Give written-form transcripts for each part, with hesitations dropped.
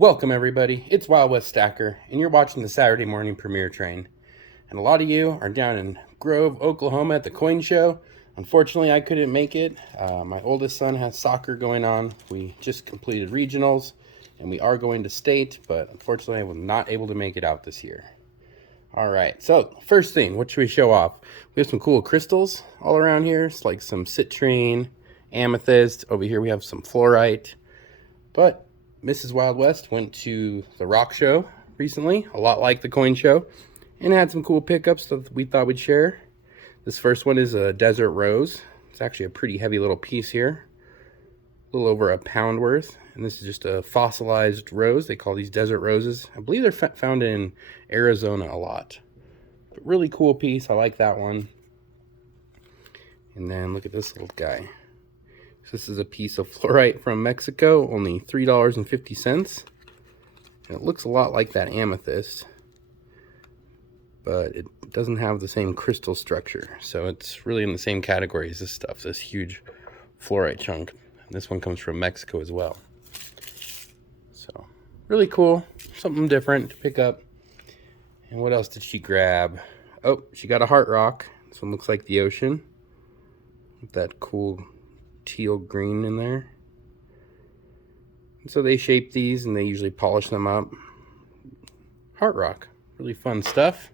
Welcome everybody, it's WildWest Stacker, and you're watching the Saturday morning premiere train. And a lot of you are down in Grove, Oklahoma at the coin show. Unfortunately, I couldn't make it. My oldest son has soccer going on. We just completed regionals, and we are going to state, but unfortunately I was not able to make it out this year. All right, so first thing, what should we show off? We have some cool crystals all around here. It's like some citrine, amethyst. Over here we have some fluorite, but Mrs. Wild West went to the rock show recently, a lot like the coin show, and had some cool pickups that we thought we'd share. This first one is a desert rose. It's actually a pretty heavy little piece here, a little over a pound worth. And this is just a fossilized rose. They call these desert roses. I believe they're found in Arizona a lot. But really cool piece. I like that one. And then look at this little guy. This is a piece of fluorite from Mexico, only $3.50. And it looks a lot like that amethyst, but it doesn't have the same crystal structure. So it's really in the same category as this stuff, this huge fluorite chunk. And this one comes from Mexico as well. So really cool, something different to pick up. And what else did she grab? Oh, she got a heart rock. This one looks like the ocean with that cool teal green in there. And so they shape these and they usually polish them up. Heart rock, really fun stuff.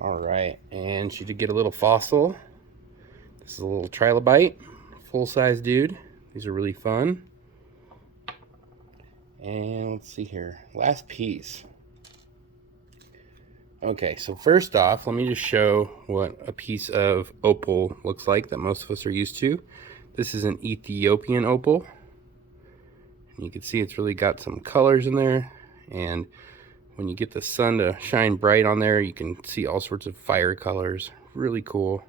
All right, and she did get a little fossil. This is a little trilobite, full-size dude. These are really fun. And let's see here, last piece. Okay, so first off, let me just show what a piece of opal looks like that most of us are used to. This is an Ethiopian opal. And you can see it's really got some colors in there. And when you get the sun to shine bright on there, you can see all sorts of fire colors. Really cool.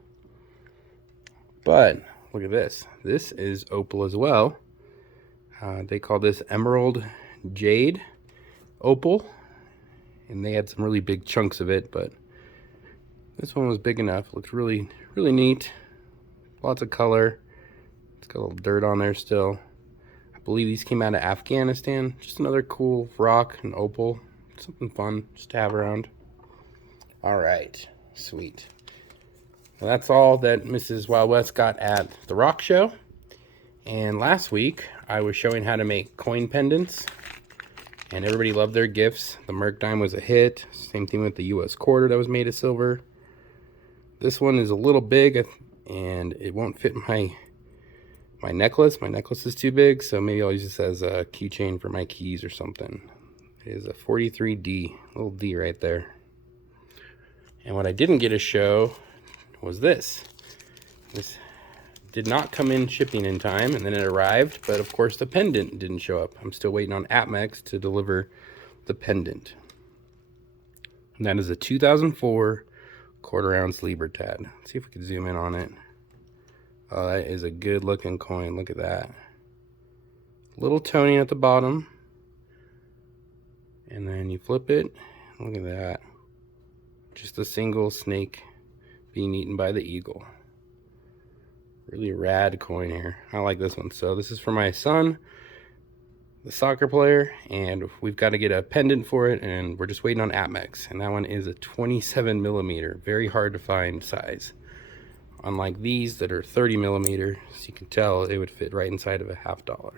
But look at this. This is opal as well. They call this Emerald Jade opal. And they had some really big chunks of it, but this one was big enough. Looks really, really neat. Lots of color. It's got a little dirt on there still. I believe these came out of Afghanistan. Just another cool rock and opal. Something fun just to have around. All right, sweet. Well, that's all that Mrs. Wild West got at the rock show. And last week, I was showing how to make coin pendants. And everybody loved their gifts. The Merc dime was a hit. Same thing with the US quarter that was made of silver. This one is a little big and it won't fit my necklace. My necklace is too big, so maybe I'll use this as a keychain for my keys or something. It is a 43D, little D right there. And what I didn't get to show was this. This did not come in shipping in time, and then it arrived, but of course the pendant didn't show up. I'm still waiting on Atmex to deliver the pendant. And that is a 2004 quarter-ounce Libertad. Let's see if we can zoom in on it. Oh, that is a good looking coin. Look at that. Little toning at the bottom. And then you flip it. Look at that. Just a single snake being eaten by the eagle. Really rad coin here. I like this one. So this is for my son, the soccer player, and we've got to get a pendant for it, and we're just waiting on Atmex. And that one is a 27 millimeter, very hard to find size. Unlike these that are 30 millimeter, so you can tell it would fit right inside of a $50. All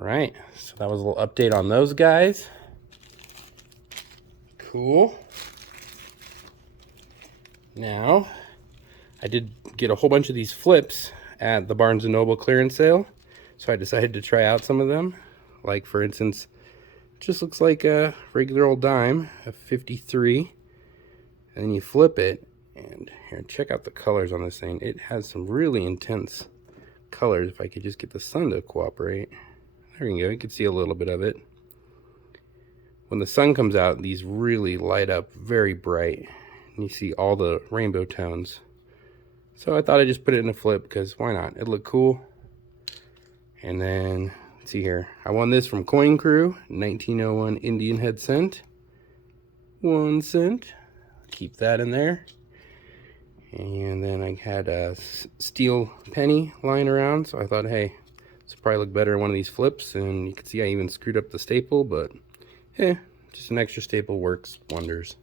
right, so that was a little update on those guys. Cool. Now, I did get a whole bunch of these flips at the Barnes & Noble clearance sale, so I decided to try out some of them. Like, for instance, just looks like a regular old dime, a 53, and then you flip it, and here, check out the colors on this thing. It has some really intense colors. If I could just get the sun to cooperate. There you go, you can see a little bit of it. When the sun comes out, these really light up very bright, and you see all the rainbow tones. So I thought I'd just put it in a flip because why not? It looked cool. And then, let's see here. I won this from Coin Crew, 1901 Indian head cent. 1 cent. Keep that in there. And then I had a steel penny lying around, so I thought, hey, This will probably look better in one of these flips, and you can see I even screwed up the staple, but just an extra staple works wonders.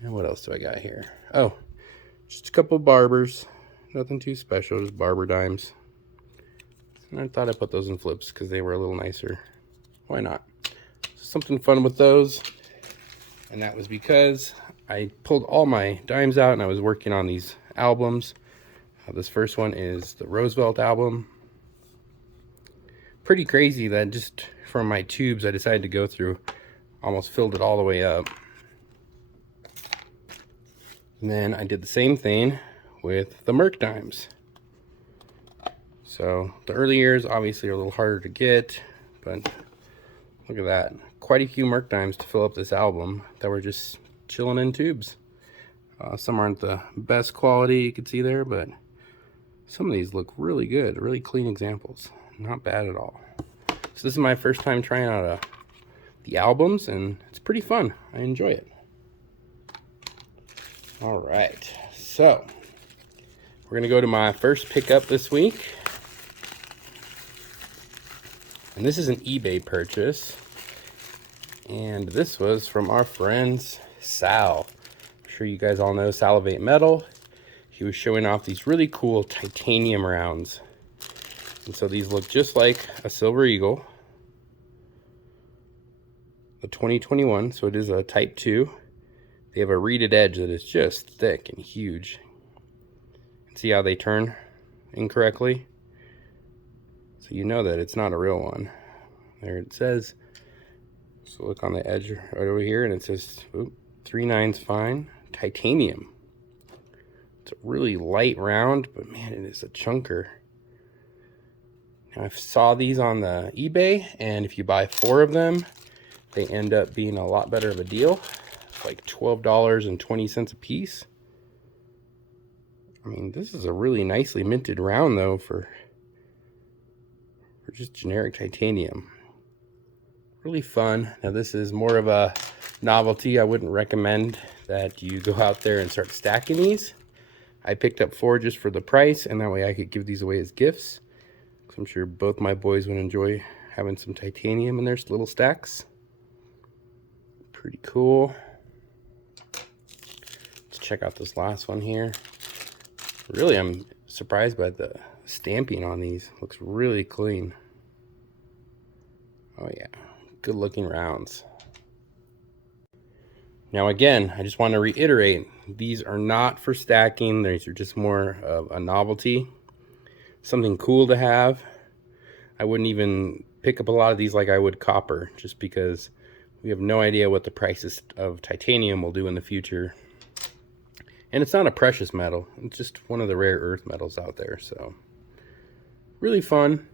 And what else do I got here? Oh, just a couple barbers. Nothing too special, just barber dimes. And I thought I'd put those in flips because they were a little nicer. Why not? Something fun with those. And that was because I pulled all my dimes out and I was working on these albums. This first one is the Roosevelt album. Pretty crazy that just from my tubes I decided to go through, almost filled it all the way up. And then I did the same thing with the Merc dimes. So the early years obviously are a little harder to get, but look at that. Quite a few Merc dimes to fill up this album that were just chilling in tubes. Some aren't the best quality you can see there, but some of these look really good, really clean examples. Not bad at all. So this is my first time trying out the albums, and it's pretty fun. I enjoy it. All right, so we're gonna go to my first pickup this week. And this is an eBay purchase. And this was from our friends Sal. I'm sure you guys all know Salivate Metal. He was showing off these really cool titanium rounds. And so these look just like a Silver Eagle. The 2021, so it is a Type 2. They have a reeded edge that is just thick and huge. See how they turn incorrectly? So you know that it's not a real one. There it says. So look on the edge right over here, and it says 3/9 fine titanium. It's a really light round, but man, it is a chunker. Now I saw these on the eBay, and if you buy 4 of them, they end up being a lot better of a deal. It's like $12.20 a piece. I mean, this is a really nicely minted round though for just generic titanium. Really fun. Now this is more of a novelty. I wouldn't recommend that you go out there and start stacking these. I picked up 4 just for the price, and that way I could give these away as gifts. So I'm sure both my boys would enjoy having some titanium in their little stacks. Pretty cool. Let's check out this last one here. Really, I'm surprised by the stamping on these. Looks really clean. Oh yeah, good looking rounds. Now again, I just want to reiterate, these are not for stacking. These are just more of a novelty. Something cool to have. I wouldn't even pick up a lot of these like I would copper, just because we have no idea what the prices of titanium will do in the future. And it's not a precious metal. It's just one of the rare earth metals out there. So really fun.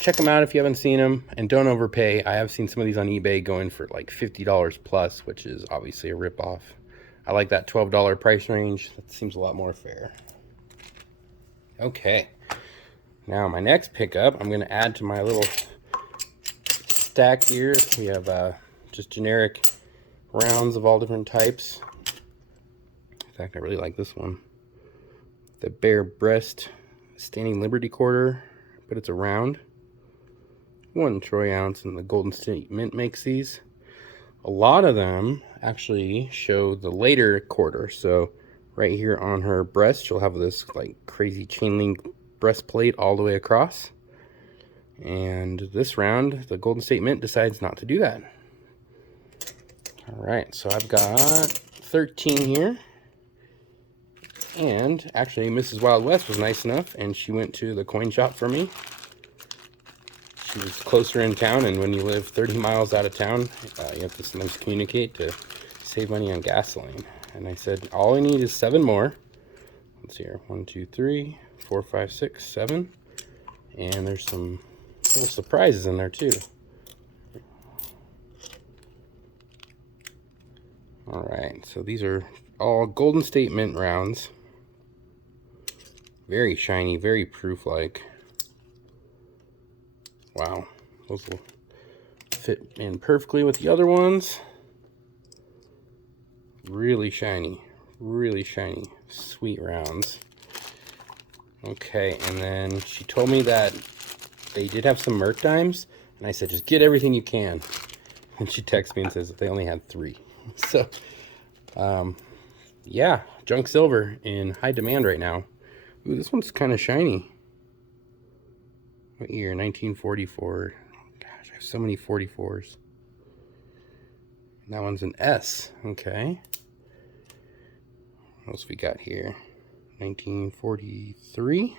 Check them out if you haven't seen them, and don't overpay. I have seen some of these on eBay going for like $50 plus, which is obviously a ripoff. I like that $12 price range. That seems a lot more fair. Okay, now my next pickup, I'm going to add to my little stack here. We have just generic rounds of all different types. In fact, I really like this one. The Bare Breast Standing Liberty Quarter, but it's a round. 1 troy ounce, and the Golden State Mint makes these. A lot of them actually show the later quarter. So right here on her breast, she'll have this like crazy chain link breastplate all the way across. And this round, the Golden State Mint decides not to do that. All right, so I've got 13 here. And actually, Mrs. Wild West was nice enough, and she went to the coin shop for me. She was closer in town, and when you live 30 miles out of town, you have to sometimes communicate to save money on gasoline. And I said, all I need is 7 more. Let's see here, 1, 2, 3, 4, 5, 6, 7. And there's some little surprises in there too. All right, so these are all Golden State Mint rounds. Very shiny, very proof-like. Wow, those will fit in perfectly with the other ones. Really shiny, sweet rounds. Okay, and then she told me that They did have some Merc dimes, and I said, just get everything you can. And she texts me and says that they only had 3. So, yeah, junk silver in high demand right now. Ooh, this one's kind of shiny. What year? 1944. Gosh, I have so many 44s. And that one's an S. Okay. What else we got here? 1943.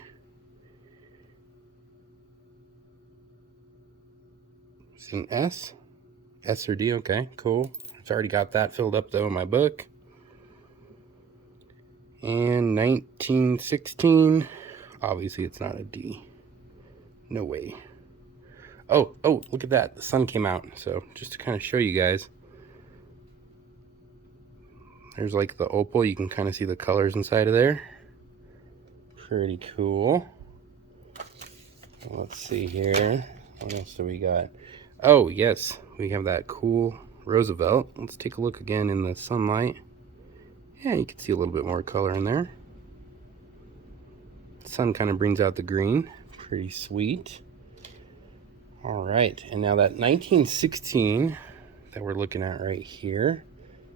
It's an S. S or D. Okay, cool. I've already got that filled up though in my book. And 1916. Obviously, it's not a D. No way. Oh, look at that. The sun came out. So just to kind of show you guys. There's like the opal. You can kind of see the colors inside of there. Pretty cool. Let's see here. What else do we got? Oh, yes. We have that cool Roosevelt. Let's take a look again in the sunlight. Yeah, you can see a little bit more color in there. The sun kind of brings out the green. Pretty sweet. All right, and now that 1916 that we're looking at right here,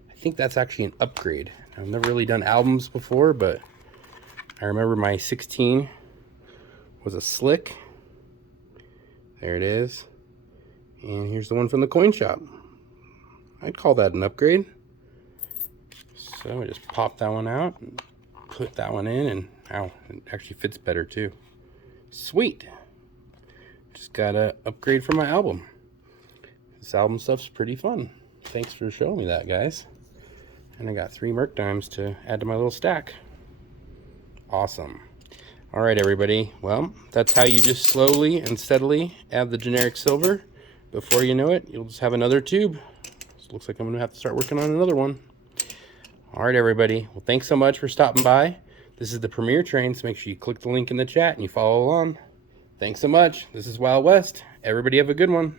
I think that's actually an upgrade. I've never really done albums before, but I remember my 16 was a slick. There it is. And here's the one from the coin shop. I'd call that an upgrade. So I just pop that one out and put that one in, and ow, it actually fits better too. Sweet. Just got an upgrade for my album. This album stuff's pretty fun. Thanks for showing me that, guys. And I got 3 Merc dimes to add to my little stack. Awesome. All right, everybody. Well, that's how you just slowly and steadily add the generic silver. Before you know it, you'll just have another tube. So it looks like I'm gonna have to start working on another one. All right, everybody. Well, thanks so much for stopping by. This is the Premier Train, so make sure you click the link in the chat and you follow along. Thanks so much. This is Wild West. Everybody have a good one.